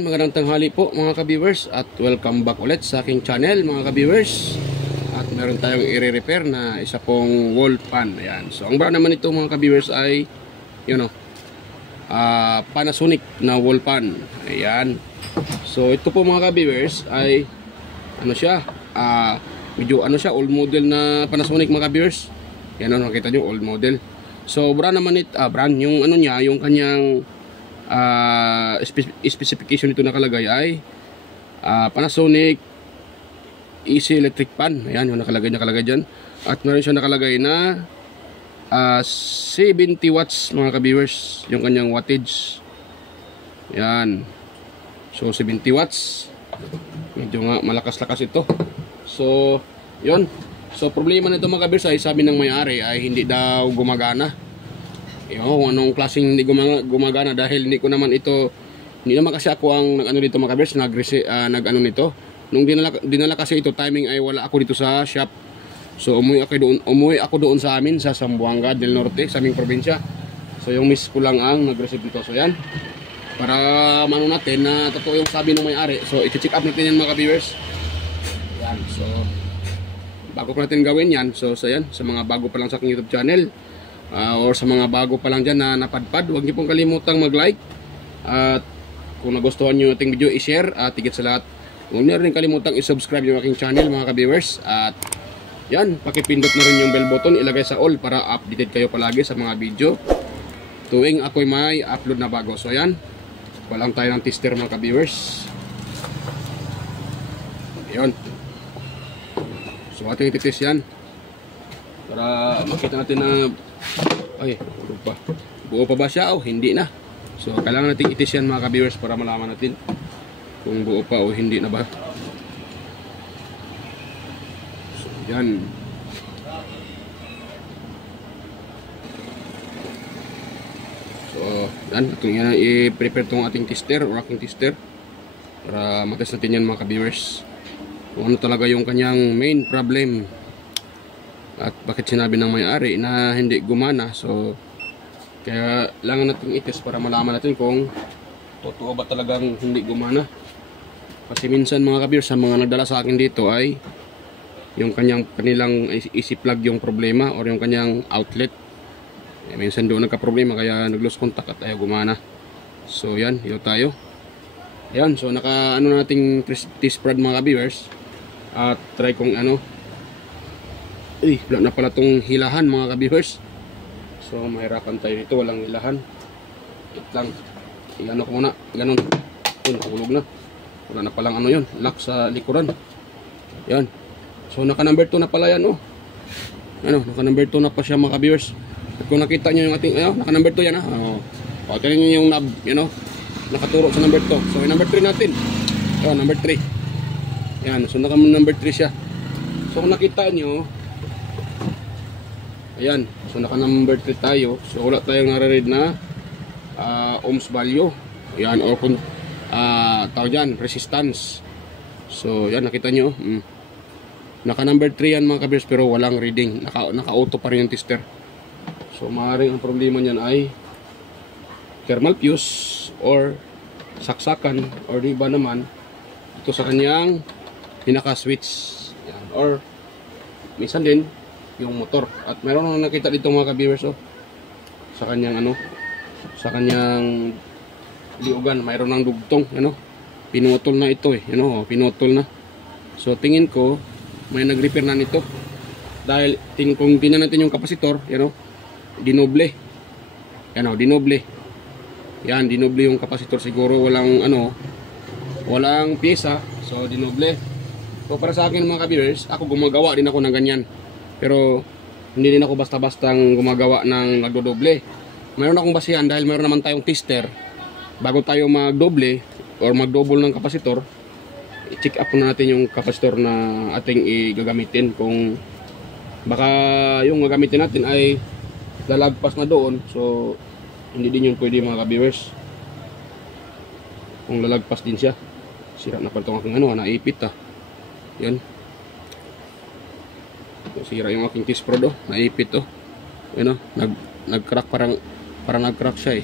Yan, magandang tanghali po mga ka-viewers at welcome back ulit sa aking channel mga ka-viewers. At meron tayong i-repair na isa pong wall fan. Ayan. So ang brand naman ito mga ka-viewers ay Panasonic na wall fan. Ayan. So ito po mga ka-viewers ay medyo old model na Panasonic mga ka-viewers. Yan, nakita nyo, old model. So brand naman yung yung kanyang specification nito nakalagay ay Panasonic Easy Electric Fan. Ayan, yung nakalagay dyan. At meron siya nakalagay na 70 watts mga ka-viewers, yung kanyang wattage. Ayan. So 70 watts. Medyo nga malakas-lakas ito. So yun. So problema nito mga ka-viewers ay sabi ng may-ari ay hindi daw gumagana. Anong klaseng hindi gumagana dahil hindi naman kasi ako ang dito mga ka-viewers, nito. Nung dinala kasi ito, timing ay wala ako dito sa shop. So umuwi ako doon sa amin sa Zamboanga del Norte, sa aming probinsya. So yung miss ko lang ang nag-receive dito. So yan, para mano natin na totoo yung sabi ng may-ari. So i-check up natin yan mga ka-viewers. Yan, so bago pa natin gawin yan. So yan, sa mga bago pa lang sa aking YouTube channel, or sa mga bago pa lang dyan na napadpad, huwag niyo pong kalimutang mag-like. At kung nagustuhan nyo ating video, i-share. At higit sa lahat, huwag niyo rin kalimutang i-subscribe yung aking channel mga ka-viewers. At yan, pakipindot na rin yung bell button, ilagay sa all para updated kayo palagi sa mga video tuwing ako'y may upload na bago. So yan, walang tayo ng tester mga ka-viewers. Yan. So ating ititis yan para makita natin na buo pa ba siya o hindi na. So kailangan natin itis yan mga ka-viewers para malaman natin kung buo pa o hindi na ba. So yan. So yan, yan i-prepare itong ating tester o aking tester para matest natin yan mga ka-viewers kung ano talaga yung kanyang main problem at bakit sinabi ng may-ari na hindi gumana. So kaya kailangan natin i-test para malaman natin kung totoo ba talagang hindi gumana. Kasi minsan mga ka-viewers, sa mga nagdala sa akin dito ay yung kanilang easy plug yung problema or yung kanyang outlet. Minsan doon nagka-problema kaya nag-lose contact at ayaw gumana. So yan, ito tayo. Ayan, so nating test prod mga ka-viewers. At try kung wala na pala itong hilahan mga ka-viewers. So mahirapan tayo dito, walang hilahan. Wait lang, i-ano ko muna, ganun. Nahulog na. Wala na palang yun, lock sa likuran. Yan. So naka number 2 na pala yan naka number 2 na pa siya mga ka-viewers. At kung nakita nyo yung ating, naka number 2 yan tingnan nyo yung knob, nakaturo sa number 2. So yung number 3 natin. Number 3. Yan, so naka number 3 siya. So kung nakita nyo, ayan, so naka number 3 tayo. So wala tayong nare-read na ohms value. Ayan, o kung tawag dyan, resistance. So yan, nakita nyo, naka number 3 yan mga ka-viewers, pero walang reading. Naka-auto pa rin yung tester. So maaaring ang problema nyan ay thermal fuse or saksakan, or di ba naman ito sa kanyang pinaka-switch. Yan, or minsan din yung motor. At meron nang nakita dito mga ka-viewers sa kanyang sa kanyang liugan, mayroon ng dugtong, pinutol na ito pinutol na. So tingin ko may nag-repair na nito dahil kung tingnan natin yung kapasitor, dinoble. Dinoble. Yan, dinoble yung kapasitor, siguro walang pyesa, so dinoble. So para sa akin mga ka-viewers, ako gumagawa din ako ng ganyan. Pero hindi din ako basta-bastang gumagawa ng nagdodoble. Mayroon akong basihan dahil mayroon naman tayong tester. Bago tayo magdoble or magdouble ng kapasitor, i-check up na natin yung kapasitor na ating igagamitin. Kung baka yung gagamitin natin ay lalagpas na doon, so hindi din yun pwede mga ka-viewers. Kung lalagpas din siya, sira na pala itong aking naipit yan. Sira yung aking test prod naipit nag-crack, parang nag-crack siya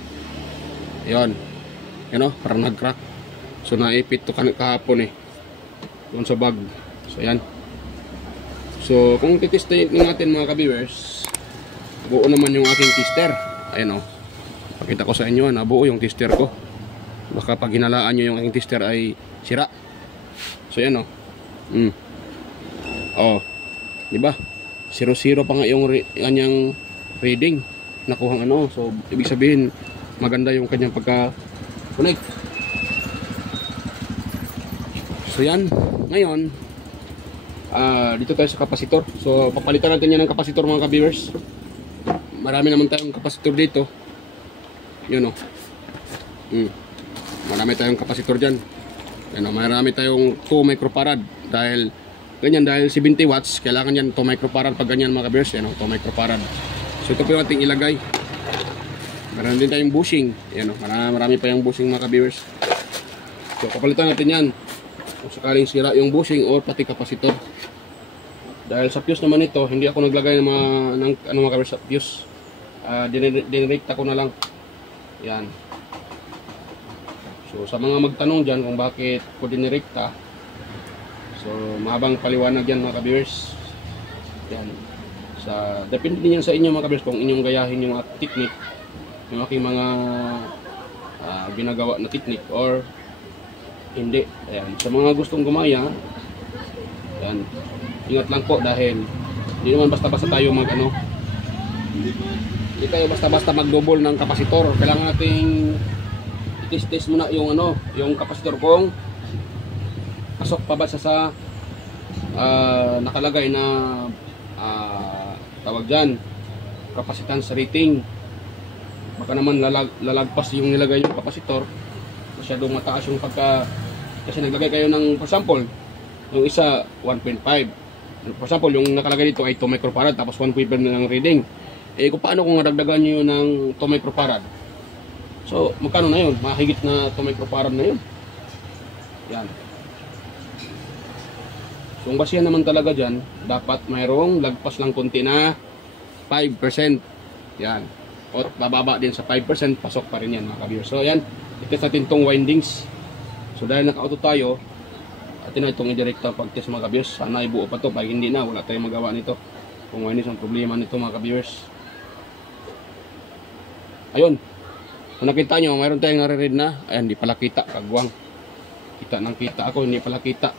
yan, parang nag-crack. So naipit to kahapon doon sa bag. So yan. So kung titestin natin mga ka-viewers, buo naman yung aking tester. Ayan pakita ko sa inyo na buo yung tester ko. Baka pag hinalaan nyo yung aking tester ay sira. So yan diba? 0-0 pa nga yung kanyang reading. Nakuhang so ibig sabihin maganda yung kanyang pagka-connect. So yan, ngayon dito tayo sa kapasitor. So papalitan natin yan ng kapasitor mga ka-viewers. Marami naman tayong kapasitor dito. Yun marami tayong kapasitor dyan. Marami tayong 2 microfarad. Dahil 70 watts, kailangan yan 2 microfarad pag ganyan mga ka-viewers. 2 microfarad. So ito po yung ating ilagay. Meron din tayong bushing. Marami pa yung bushing mga ka-viewers. So papalitan natin yan kung sakaling sira yung bushing or pati kapasitor. Dahil sa fuse naman ito, hindi ako naglagay ng mga ka-viewers sa fuse. Dinirekta ko na lang. Yan. So sa mga magtanong dyan kung bakit ko dinirekta, so mahabang paliwanag yan mga ka-viewers. Yan. Depende din yan sa inyo mga ka-viewers kung inyong gayahin yung technique, yung aking mga ginagawa na technique or hindi. Ayan. Sa mga gustong gumaya, yan, ingat lang po dahil hindi naman basta-basta tayo hindi tayo basta-basta mag-double ng kapasitor. Kailangan nating i-test muna yung kapasitor kung pasok pa ba sa nakalagay na tawag dyan, capacitance rating. Baka naman lalagpas yung nilagay yung kapasitor, masyadong mataas yung kasi naglagay kayo ng, for example, yung isa 1.5, for example yung nakalagay dito ay 2 microfarad tapos 1.5 na ng reading. Kung paano kung nadagdagan nyo yun ng 2 microfarad, so magkano na yun? Mahigit na 2 microfarad na yun. Yan. So ang basihan naman talaga dyan, dapat mayroong lagpas lang konti na 5%. Yan. O bababa din sa 5%, pasok pa rin yan mga ka-viewers. So yan, itest natin itong windings. So dahil naka-auto tayo, atin na itong i-directa pag-test mga ka-viewers. Sana ibuo pa to, pag hindi na, wala tayong magawa nito. Kung windings ang problema nito mga ka-viewers. Ayun. Kung nakita nyo, mayroon tayong nare-read na. Ayan, hindi pala kita, kagwang. Kita ng kita ako, hindi pala kita.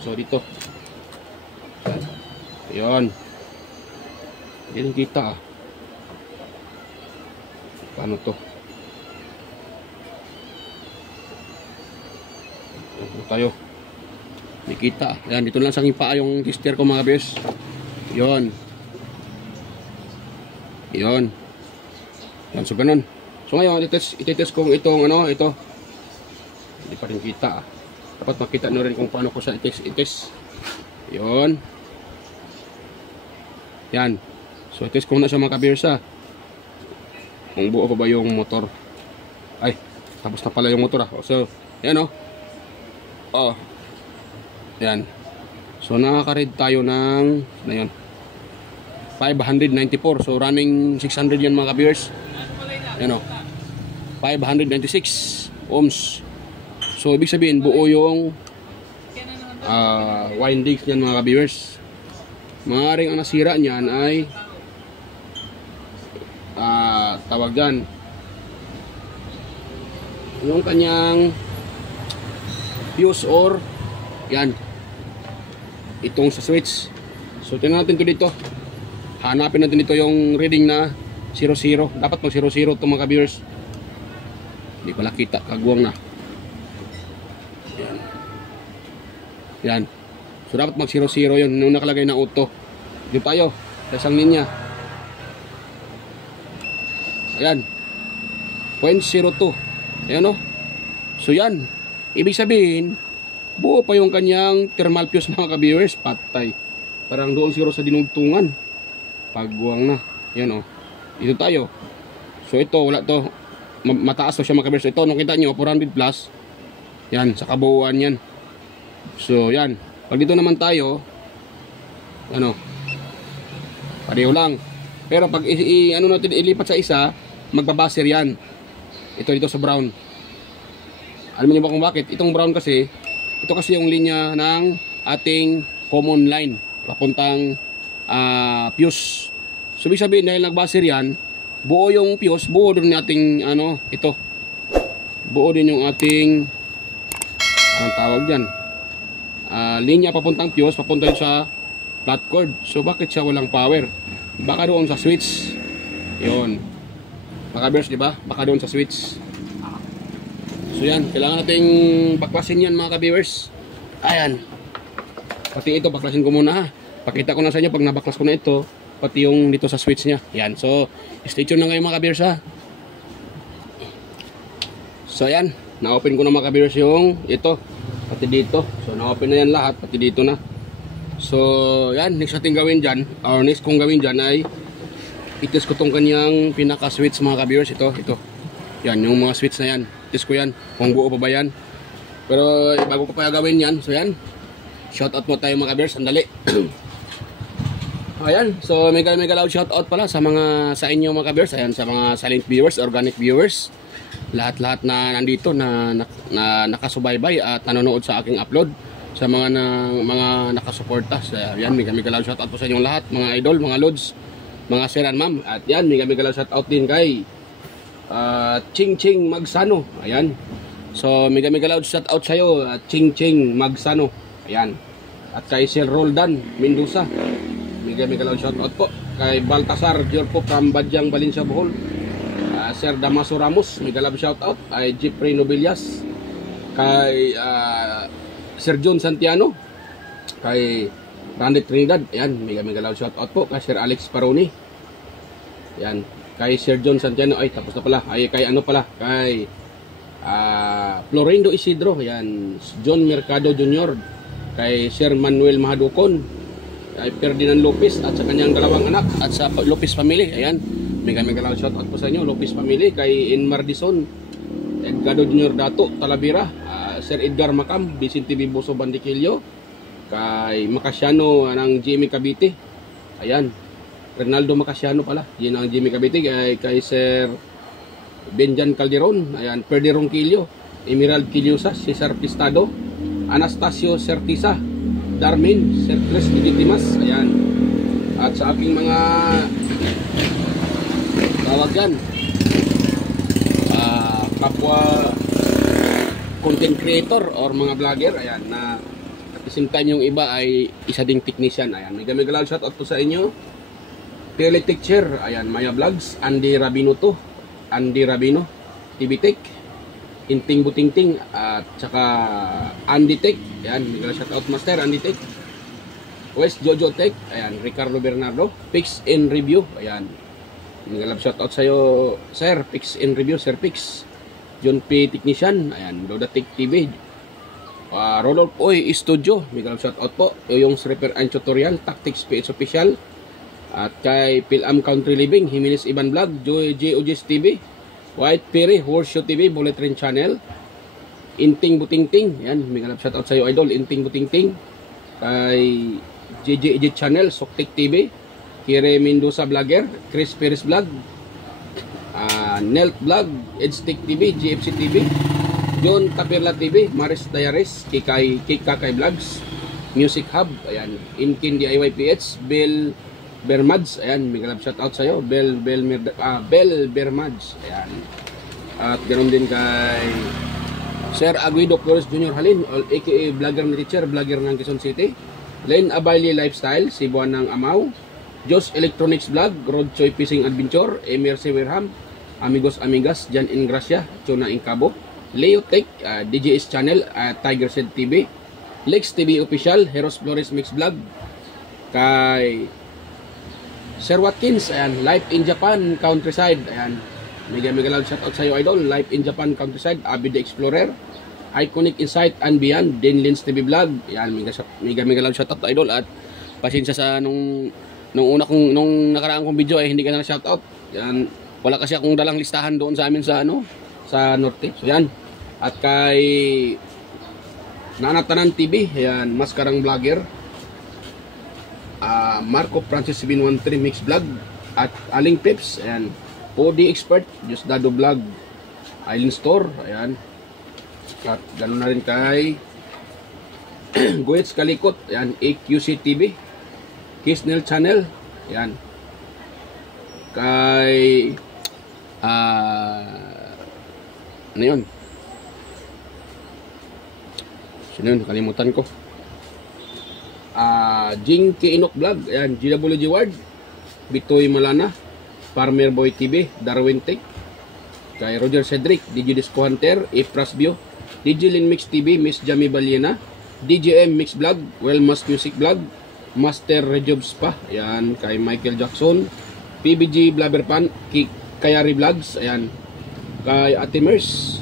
So dito. Ayun. Hindi rin kita Paano to? Ito tayo. Hindi kita. Ayan, dito lang sa aking paa yung tester ko mga kabiyos. Yun. Yun. Yan, so ganun. So ngayon, ititest kong itong ito. Hindi pa rin kita. Dapat makita nyo rin kung paano ko sa itest. Yun. Yan. So itest ko na siya mga kabiyos kung buo pa ba yung motor. Ay, tapos na pala yung motor So, yan yan. So nakaka-read tayo ng 594. So running 600 yan mga ka-viewers. Yan 596 ohms. So ibig sabihin buo yung windings niyan mga ka-viewers. Maaaring ang nasira niyan ay tawag dyan yung kanyang fuse or yan itong sa switch. So tingnan natin to dito, hanapin natin dito yung reading na 00. Dapat mag 00 to mga ka-viewers. Hindi pala kita, kagwang na yan. Yan. So dapat mag 00 yun nung nakalagay na auto. Dito tayo sa isang linya. Ayan 0.02. Ayan So yan, ibig sabihin buo pa yung kanyang thermal fuse mga ka-viewers. Patay, parang doon siguro sa dinugtungan, pagbuwang na. Yan dito tayo. So ito wala to, mataas to siya mga ka-viewers. Ito nung kita nyo 400 plus. Yan, sa kabuuan yan. So yan, pag dito naman tayo pareho lang. Pero pag natin ilipat sa isa, magbabaser yan. Ito dito sa brown. Alam niyo ba kung bakit? Itong brown kasi, ito kasi yung linya ng ating common line papuntang fuse. So ibig sabihin dahil nag-buzzer yan, buo yung fuse, buo din ating ito. Buo din yung ating anong tawag diyan? Linya papuntang fuse, papunta yun sa flat cord. So bakit siya walang power? Baka doon sa switch. 'Yon. Mga kabers, di ba? Baka doon sa switch. So yan, kailangan nating baklasin yan mga ka-viewers. Ayan. Pati ito, baklasin ko muna ha. Pakita ko na sa inyo pag nabaklas ko na ito, pati yung dito sa switch niya. Yan, so stay tuned na ngayon mga ka-viewers ha. So yan, na-open ko na mga ka-viewers yung ito, pati dito. So na-open na yan lahat, pati dito na. So yan, next natin gawin dyan, or next kong gawin dyan ay itis ko tong kanyang pinaka-switch mga ka-viewers. Ito. Yan, yung mga switch na yan. Itis ko yan, kung buo pa ba yan. Pero bago ko pa gawin yan, so yan. Shoutout mo tayo mga ka-viewers, sandali. Ayan, so mega loud shoutout pala sa inyo mga ka-viewers. Ayan, sa mga silent viewers, organic viewers. Lahat-lahat na nandito na nakasubaybay at nanonood sa aking upload. Sa mga nakasuporta. So, ayan, mega loud shoutout po sa inyong lahat, mga idol, mga lods, mga sir and ma'am. At yan, mega loud shoutout din kay Ching Magsano. Ayan. So mega loud shoutout sa iyo, Ching Magsano. Ayan. At kay Sir Roldan Mendoza. Mega loud shoutout po kay Baltasar Diorpo from Badyang, Valencia, Bohol. Sir Damaso Ramos, mega loud shoutout kay Jeffrey Nobilias, kay Sir John Santiano, kay Randy Trinidad. Ayan, mega loud shoutout po kay Sir Alex Paroni. Ayan, kay Sir John Santiano. Ay, tapos na pala. Ay, kay kay Florindo Isidro. Ayan, John Mercado Jr., kay Sir Manuel Mahadukon, kay Ferdinand Lopez at sa kanyang dalawang anak, at sa Lopez family. Ayan, mega loud shoutout po sa inyo, Lopez family. Kay Inmar Dison, Edgardo Jr. Dato Talavera, Sir Edgar Macam, Vicente Biboso Bandiquillo, kay Macasiano ng Jimmy Cavite. Ayan, Ronaldo Macasiano pala, yun ang Jimmy Cavite. Kay Sir Benjan Calderon, ayan, Perdi Ronquillo, Emerald Quillosa, Cesar Pistado, Anastasio Certisa, Darmin, Sir Tres Legitimas. Ayan, at sa aking mga tawag yan, kapwa content creator or mga vlogger. Ayan, na at the same time yung iba ay isa ding technician. Ayan, mega loud shoutout po sa inyo. Pili Teacher, ayan, Maya Vlogs, Andy Rabino TV Tech, Inting Butingting, at saka Andy Tech. Ayan, mega shoutout Master Andy Tech. West Jojo Tech, ayan, Ricardo Bernardo, Pix in Review. Ayan, mega shoutout sa iyo Sir Pix in Review, Sir Pix. John P. Technician, ayan, Doda Tech TV. Rodolph Oy Studio, mega shoutout po. Yung Repair and Tutorial, Tactics PH Official. At kay Pilam Country Living, Jimenez Iban Vlog, Joy JOGs TV, White Perry, Horseshoe TV, Bullet Train Channel, Inting Butingting. Yan, mega shoutout sa iyo idol, Inting Butingting. Kay JJ Edit Channel, Soktik TV, Kire Mendoza Vlogger, Chris Perez Vlog, Nelt Vlog, Edstick TV, GFC TV, John Tapirla TV, Maris Diaries, Kikakay Vlogs, Music Hub, ayan, Inkin DIY PH, Bell Bermads. Ayan, mega shoutout sa iyo, Bell Bermads. Ayan. At ganoon din kay Sir Aguido Flores Jr. Halin, aka vlogger na teacher, vlogger ng Quezon City. Lane Abayli Lifestyle, Cebuan ng Amaw, Jos Electronics Vlog, Road Choy Fishing Adventure, Emercy Werham, Amigos Amigas, Jan Ingracia, Chona Incabo, Leo Tech, DJS Channel, Tiger Shed TV, Lex TV Official, Heros Flores Mix Vlog, kay Sir Watkins, ayan, Life in Japan Countryside. Ayan, mega loud shoutout sa iyo idol, Life in Japan Countryside, Abby the Explorer, Iconic Insight and Beyond, Den Lins TV Vlog. Ayan, mega loud shoutout idol. At pasensya sa nung nakaraan kong video ay hindi ka na shoutout. Ayan, wala kasi akong dalang listahan doon sa amin sa sa norte. So yan. At kay Nanatanan TV, ayan, Maskarang Vlogger, Marco Francis 713 Mix Vlog, at Aling Pips, ayan, Podi Expert, Just Dado Vlog, Island Store, ayan, At ganoon na rin kay Guhits Kalikot. Yan, AQC TV. Kisnel Channel. Yan. Kay ano yun? Sino yun? Kalimutan ko. Jinky Inok Vlog. Ayan, GWG Ward. Bitoy Malana. Farmer Boy TV. Darwin Tech. Kay Roger Cedric. DJ Disco Hunter. Efras Bio. DJ Lin Mix TV. Miss Jamie Baliena. DJM Mix Vlog. Wellmas Music Vlog. Master Rejobs pa. Ayan, kay Michael Jackson. PBG Blabber Pan. Kayari Vlogs. Ayan. Kay Ate Mers.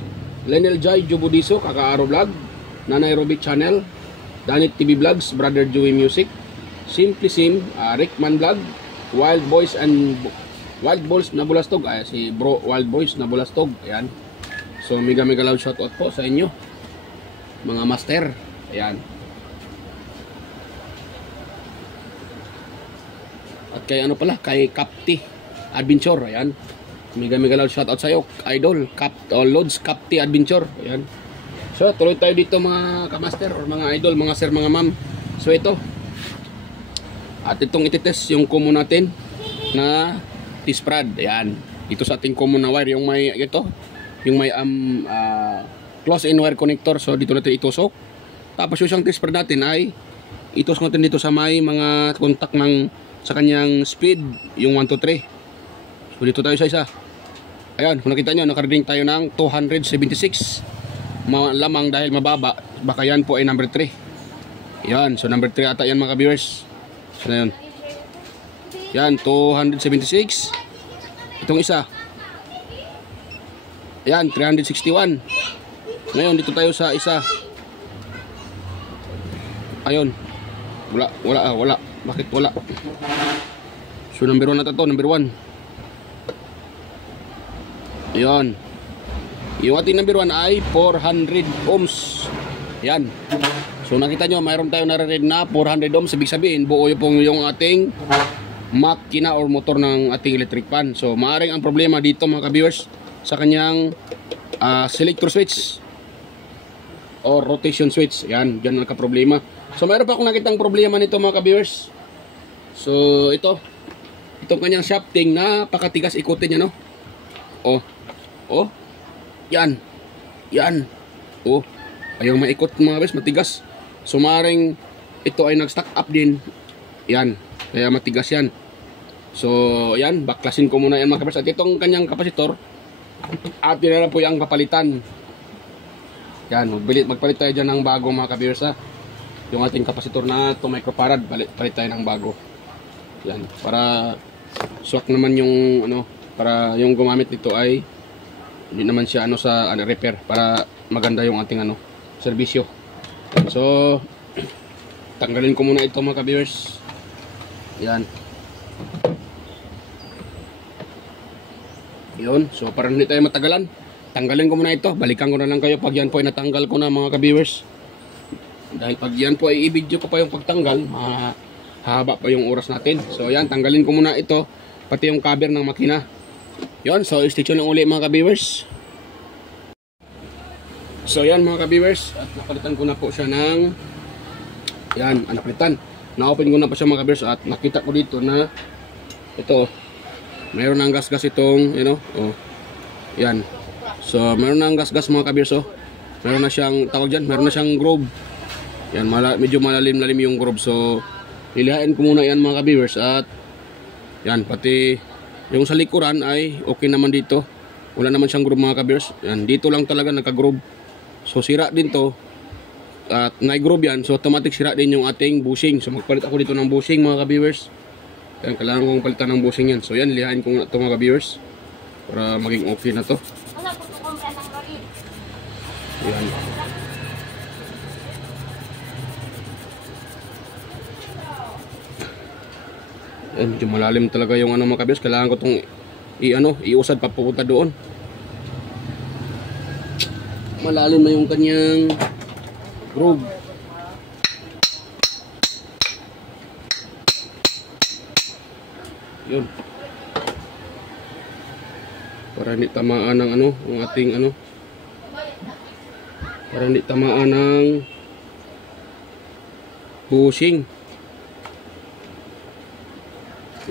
Lenel Jai Jubudiso. Kakaaro Vlog. Nanay Robic Channel. Danit TV Vlogs. Brother Joey Music. Simply Sim. Rickman Vlog. Wild Boys na Bulastog. Si Bro Wild Boys na Bulastog. Ayan. So mega loud shoutout po sa inyo. Mga master. Ayan. At kay ano pala, kay Capti Adventure, ayan. Mega loud shoutout sa iyo, idol, Loads Capti Adventure, ayan. So, tuloy tayo dito mga kamaster or mga idol, mga sir, mga ma'am. So, ito. At itong ititest yung common natin na T-Sprad, ayan. Ito sa ating common na wire, yung may ito, yung may close-in wire connector. So, dito natin itusok. Tapos yung T-Sprad natin ay itusok natin dito sa may mga contact ng sa kanyang speed, yung 1, 2, 3. So dito tayo sa isa. Ayan, kung nakita nyo, nakareading tayo ng 276 lamang dahil mababa. Baka yan po ay number 3. Ayan, so number 3 ata yan mga viewers. So na yun. Yan, 276. Itong isa. Ayan, 361. Ngayon, dito tayo sa isa. Ayun. Wala. Bakit wala? So number 1 na to, number 1. Ayan. Yung ating number 1 ay 400 ohms. Ayan. So nakita nyo, mayroon tayong nare-read na 400 ohms. Ibig sabihin, buo yung ating makina or motor ng ating electric fan. So maaaring ang problema dito mga ka-viewers sa kanyang selector switch or rotation switch. Ayan, dyan nagka-problema. So mayroon pa akong nakitang problema nito mga ka-viewers. So itong kanyang shafting na pakatigas, ikutin niya, no? Yan. Ayaw maikot mga viewers, matigas. So maring ito ay nag-stack up din. Yan, kaya matigas yan. So yan, baklasin ko muna yan mga ka-viewers. At itong kanyang kapasitor, atin na lang po yung papalitan. Yan, magpalit tayo dyan ng bago mga ka-viewers, ha. Yung ating kapasitor na 2 microfarad, palit tayo ng bago. Yan, para swak naman yung para yung gumamit nito ay hindi naman siya sa repair, para maganda yung ating serbisyo. So tanggalin ko muna ito mga ka-viewers. Yan. Yun, so para hindi tayo matagalan, tanggalin ko muna ito. Balikan ko na lang kayo pag yan po ay natanggal ko na mga ka-viewers. Dahil pag yan po ay i-video ko pa yung pagtanggal, mahaba pa yung oras natin. So yan, tanggalin ko muna ito, pati yung cover ng makina. Yon, so stay tuned uli mga ka-viewers. So yan mga ka-viewers, at napalitan ko na po siya ng napalitan. Na-open ko na po siya mga ka-viewers, at nakita ko dito na ito, mayroon ng gas-gas itong, yan. So mayroon ng gas-gas mga ka-viewers, meron na siyang tawag dyan, meron na siyang groove. Yan, medyo malalim-lalim yung groove. So nilihain ko muna yan mga ka-viewers, at yan, pati yung sa likuran ay okay naman dito. Wala naman siyang groove mga ka-viewers. Yan, dito lang talaga nagka-groove. So sira din to. At nai-groove yan, so automatic sira din yung ating bushing. So magpalit ako dito ng bushing mga ka-viewers. Yan, kailangan kong palitan ng bushing yan. So yan, lihain ko na ito mga ka-viewers, para maging okay na to. Yan. Yan, medyo malalim talaga yung mga ka-viewers. Kailangan ko itong iusad papunta doon. Malalim na yung kanyang groove. Yun. Para hindi tamaan ng ang ating para hindi tamaan ng bushing.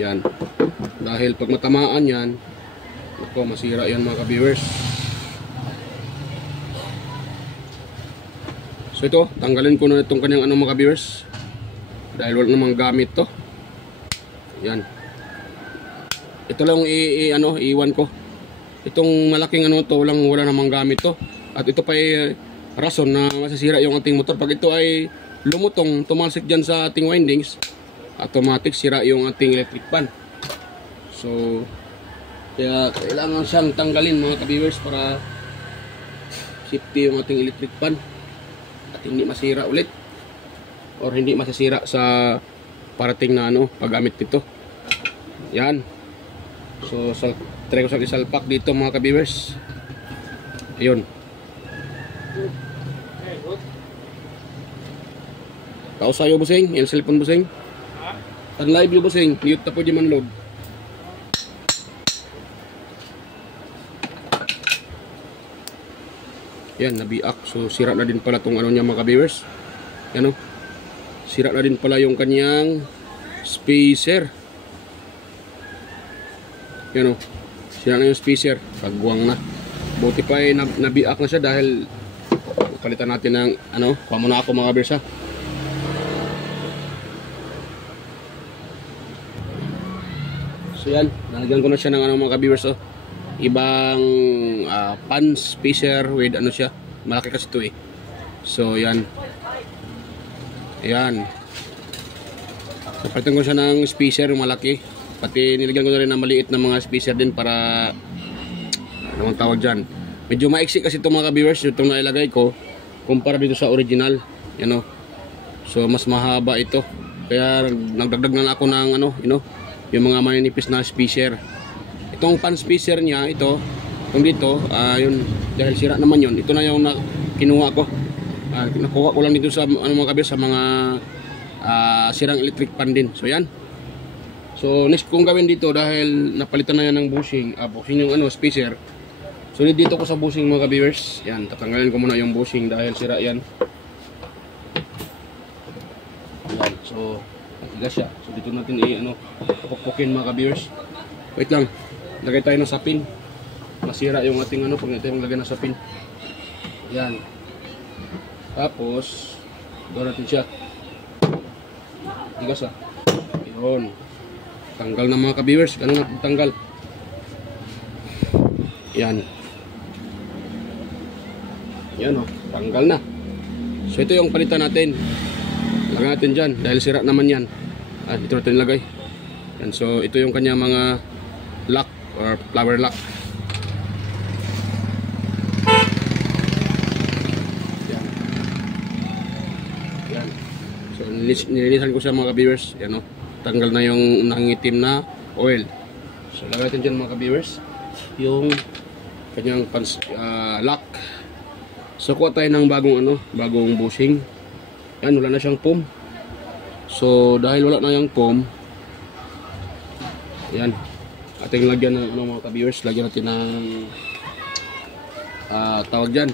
Yan. Dahil pag matamaan yan, ako, masira yan mga ka-viewers. So ito, tanggalin ko na itong kanyang mga ka-viewers. Dahil wala namang gamit to. Yan. Ito lang iwan ko. Itong malaking to, wala namang gamit to. At ito pa ay rason na masasira yung ating motor. Pag ito ay lumutong, tumalsik dyan sa ating windings, automatic sira yung ating electric pan. So kaya kailangan siyang tanggalin mga ka-viewers para safety yung ating electric pan at hindi masira ulit or hindi masasira sa parating na paggamit nito. Yan. So try ko sa isalpak dito mga ka-viewers. Ayun. Kausayo busing, yung cellphone busing. Tan live yung busing, mute na po di man load. Yan, nabiak. So sira na din pala tong niya mga ka-viewers. Yan sira na din pala yung kanyang spacer. Yan sira na yung spacer. Pagguwang na. Buti pa ay nabiak na siya dahil palitan natin ng pamuna ako mga ka-viewers ha. So yan, nalagyan ko na siya ng mga ka-viewers ibang pan spacer with siya, malaki kasi ito so yan, ayan, napalitan ko siya ng spacer yung malaki, pati nilagyan ko na rin ng maliit na mga spacer din para anong tawag dyan, medyo maiksi kasi itong mga ka-viewers itong nailagay ko kumpara dito sa original, so mas mahaba ito, kaya nagdagdag na ako ng yung mga maninipis na spacer. Itong pan spacer niya, itong dito, yun, dahil sira naman yun, ito na yung kinuha ko. Nakuha ko lang dito sa mga ka-viewers, sa mga sirang electric pan din. So yan. So next kong gawin dito, dahil napalitan na yan ng bushing, bushing yung spacer. So dito ko sa bushing mga ka-viewers. Yan, tatanggalin ko muna yung bushing dahil sira yan. Yan, so natigas siya. So dito natin pupukpukin mga ka-viewers. Wait lang. Lagay tayo ng sapin. Masira yung ating pag natin maglagay ng sapin. Yan. Tapos doon natin siya. Tigas Yun. Tanggal na mga ka-viewers. Ganun natin tanggal. Yan. Yan tanggal na. So ito yung palitan natin. Lagay natin dyan dahil sira naman yan. Ito natin lagay. Yan. So ito yung kanya mga lock or flower lock. Yan. Yan. So nilinisan ko siya mga ka-viewers. Yan tanggal na yung nangitim na oil. So lagay natin dyan mga ka-viewers yung kanyang lock. So kuha tayo ng bagong bushing. Yan, wala na siyang foam. So dahil wala na yung foam, yan, ating lagyan ng mga ka-viewers, lagyan natin ng tawag dyan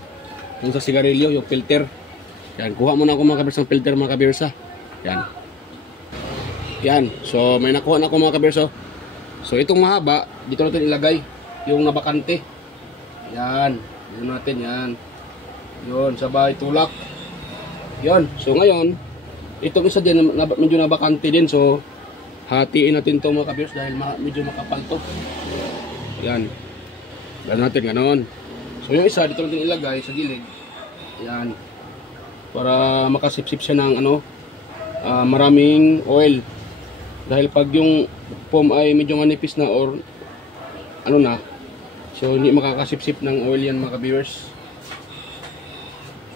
yung sa sigarilyo, yung filter. Yan, kuha muna ako mga ka-viewers ng filter mga ka-viewers yan. Yan, so may nakuha na ako mga ka-viewers so itong mahaba, dito natin ilagay yung nabakante. Yan, yun natin yan. Yun, sabay tulak. Yun, so ngayon itong isa din medyo nabakante din, so hatiin natin to mga ka-viewers dahil medyo makapal to. Yan. Gano'n natin, gano'n. So yung isa dito natin ilagay sa gilid. Yan. Para makasipsip siya ng maraming oil. Dahil pag yung foam ay medyo manipis na or so hindi makakasipsip ng oil yan mga ka-viewers.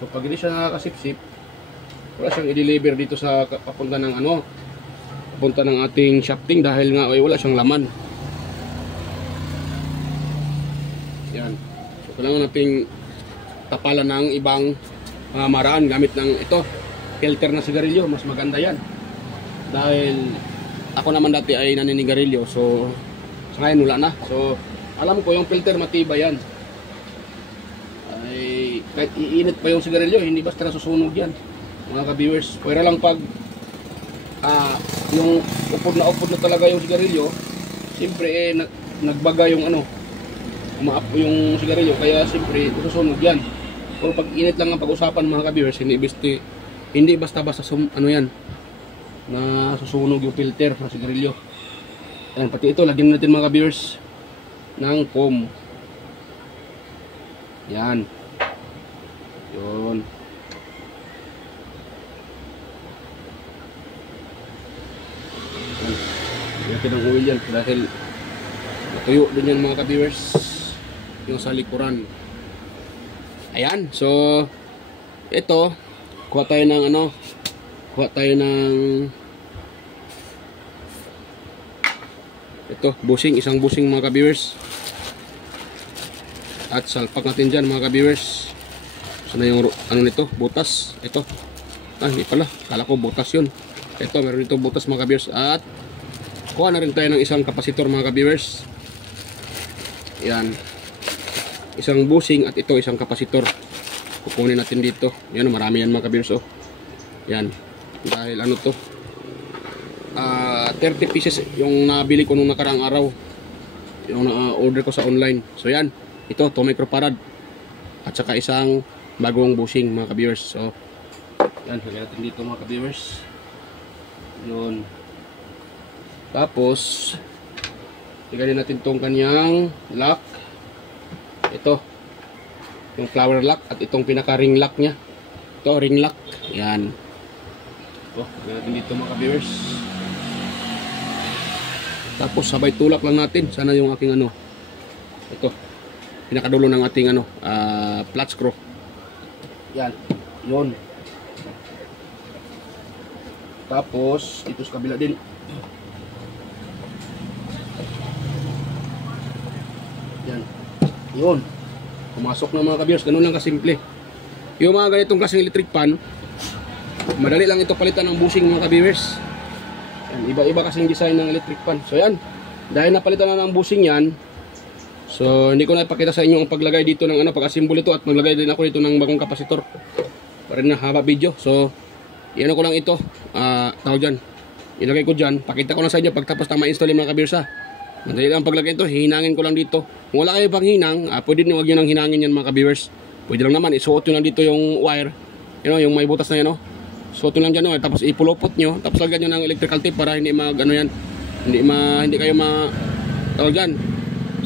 So pag hindi siya nakakasipsip, wala siyang i-deliver dito sa papunta ng papunta ng ating shafting dahil nga wala siyang laman. Yan. So kailangan nating tapalan ng ibang maraan gamit ng filter na sigarilyo. Mas maganda yan. Dahil ako naman dati ay naninigarilyo, so sa ngayon wala na. So alam ko yung filter matibay yan. Ay kahit iinit pa yung sigarilyo, hindi basta nasusunog yan, mga ka-viewers. Pwera lang pag yung upod na talaga yung sigarilyo, siyempre nagbaga yung umaap yung sigarilyo, kaya siyempre nasusunog yan. Pero pag init lang ang pag-usapan, mga ka-viewers, hindi basta-basta yan, na susunog yung filter ng sigarilyo. Ayan, pati ito, lagyan natin mga ka-viewers ng foam. Yan. Yun. Lagyan ng oil yan dahil natuyo din yan, mga ka-viewers, yung sa likuran. Ayan, so ito, kuha tayo ng ito, busing, isang busing, mga ka-viewers. At salpak natin dyan, mga ka-viewers. Sana yung nito, butas. Ito, hindi pala, kala ko butas yun. Ito, meron dito butas, mga ka-viewers. At kuha na rin tayo ng isang kapasitor, mga ka-viewers. Yan, isang busing at ito isang kapasitor. Kukunin natin dito. Yan, marami yan, mga ka-viewers. Yan, dahil to 30 pieces yung nabili ko nung nakaraang araw, yung na-order ko sa online. So yan, ito 2 microfarad at saka isang bagong bushing, mga ka-viewers. So yan, lagyan natin dito, mga ka-viewers. Yun. Tapos tignan natin tong kanyang lock. Ito yung flower lock at itong pinaka ring lock nya. Ito ring lock. Yan. Ito, lagyan natin dito, mga ka-viewers. Tapos sabay tulak lang natin. Sana yung aking ito, pinakadulo ng ating flat screw. Yan, yun. Tapos ito sa kabila din. Yan, yun. Pumasok na, mga ka-viewers. Ganun lang kasimple. Yung mga ganitong klaseng electric pan, madali lang ito palitan ng bushing, mga ka-viewers. Iba-iba kasing design ng electric pan. So yan, dahil napalitan na ng bushing yan, so hindi ko na ipakita sa inyo ang paglagay dito ng pag-assemble ito, at maglagay din ako dito ng bagong kapasitor para na haba video. So iano ko lang ito, tawag dyan, ilagay ko dyan, pakita ko na sa inyo pagtapos na ma-install yung mga ka-viewers. Madali lang paglagay ito, hihinangin ko lang dito. Kung wala kayo pang hinang, pwede nyo, huwag nyo nang hinangin yan, mga ka-viewers. Pwede lang naman, isuot nyo lang dito yung wire, yung may butas na yan, suot nyo lang dyan, tapos ipulupot nyo, tapos lagyan nyo ng electrical tape para hindi hindi kayo tawag dyan.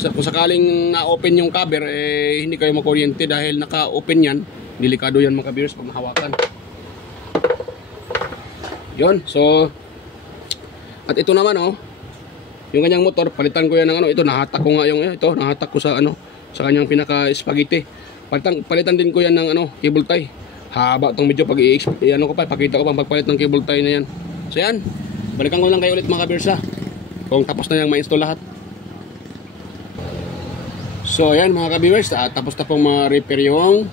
Kung sakaling na-open yung cover, hindi kayo makuryente dahil naka-open yan. Delikado yan, mga ka-viewers, pag mahawakan. Yun, so at ito naman, yung kanyang motor, palitan ko yan ng ito, nahatak ko nga nahatak ko sa sa kanyang pinaka-spaghetti. Palitan din ko yan ng cable tie. Haba itong medyo pag pakita ko pa pagpalit ng cable tie na yan. So yan, balikan ko lang kayo ulit, mga ka-viewers, kung tapos na yung ma-install lahat. So yan, mga ka-viewers, tapos na pong ma-repair yung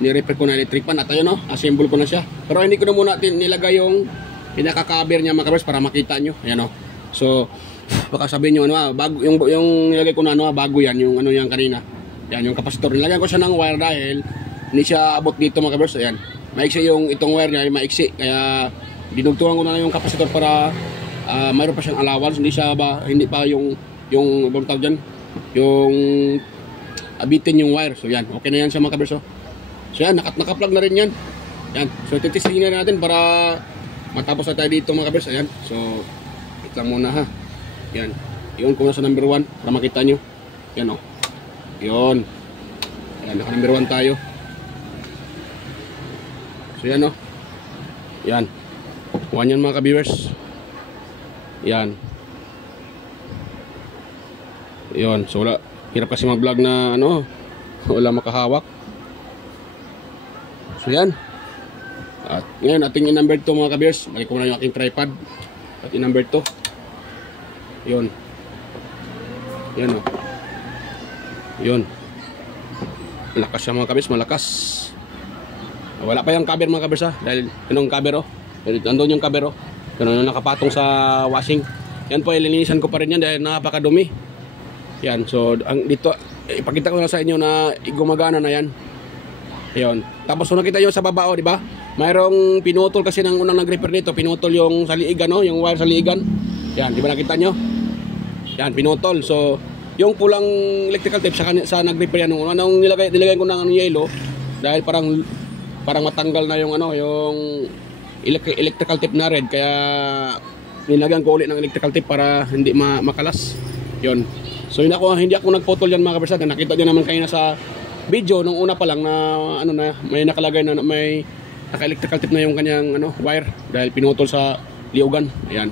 ni-repair ko na electric pan. At ayun, assemble ko na siya. Pero hindi ko na muna nilagay yung pinaka-cover niya, mga ka-viewers, para makita nyo. Ayan, so baka sabihin nyo bago, yung nilagay ko na bago yan, yung yan kanina. Yan, yung kapasitor. Nilagyan ko siya ng wire dahil hindi siya abot dito, mga ka-viewers. Ayan, maiksi yung itong wire niya, maiksi. Kaya dinugtungan ko na yung kapasitor para mayroon pa siyang allowance. Hindi pa yung ibang tawag dyan, yung abitin yung wire. So yan, okay na yan siya, mga ka-viewers. So yan, naka-plug na rin yan. Yan, so titistingin na natin para matapos na tayo dito, mga ka-viewers. Ayan, so wait lang muna, ha. Yan, yun ko na sa number 1 para makita nyo. Yan, yun. Yan, naka number 1 tayo. So yan, yan, 1 yan, mga ka-viewers. Yan. Yun, so wala, hirap kasi mag-vlog na wala makahawak. So yan. At ngayon ating in-number 2, mga ka-viewers. Balik ko na yung aking tripod at in-number 2. Yun. Yan, yun. Malakas siya, mga ka-viewers, malakas. Wala pa yung cover, mga ka-viewers, dahil yung cover, nandun yung cover, ganun yung nakapatong sa washing. Yan po, ilinisan ko pa rin yan dahil napakadumi. Yan, so dito ipakita ko na sa inyo na gumagana na yan. Ayun. Tapos kung nakita nyo sa baba, di ba? Mayroong pinutol kasi ng unang nag-repair nito. Pinutol yung sa liigan, no? Yung wire sa liigan. Yan, di ba nakita nyo? Yan, pinutol. So, yung pulang electrical tape sa nag-repair yan. Anong nilagay ko ng yellow dahil parang matanggal na yung yung electrical tape na red, kaya nilagyan ko ulit ng electrical tape para hindi makalas. Yon. So hindi ako nagputol yan mga kabersada. Nakita niyo naman kayo na sa video nung una pa lang na may nakalagay na may naka-electrical tape na yung kanyang wire dahil pinutol sa liugan. Ayan.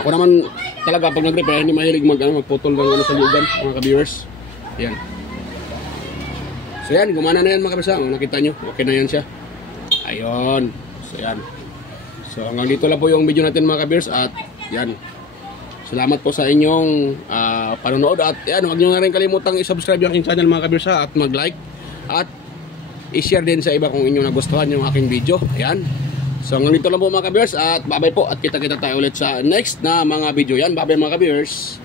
Ako naman talaga pag nag-repair hindi mahilig magputol ng sa liugan mga ka-viewers. Ayan. So yan, gumana na yan mga kabersada. Nakita nyo, okay na yan siya. Ayun. So yan. So hanggang dito lang po yung video natin mga ka-viewers. At yan. Salamat po sa inyong panonood. At yan, huwag nyo na rin kalimutang i-subscribe yung aking channel mga ka-viewers at mag-like. At i-share din sa iba kung inyong nagustuhan yung aking video. Ayan. So hanggang dito lang po mga ka-viewers. At bye-bye po. At kita-kita tayo ulit sa next na mga video. Yan, bye-bye mga ka-viewers.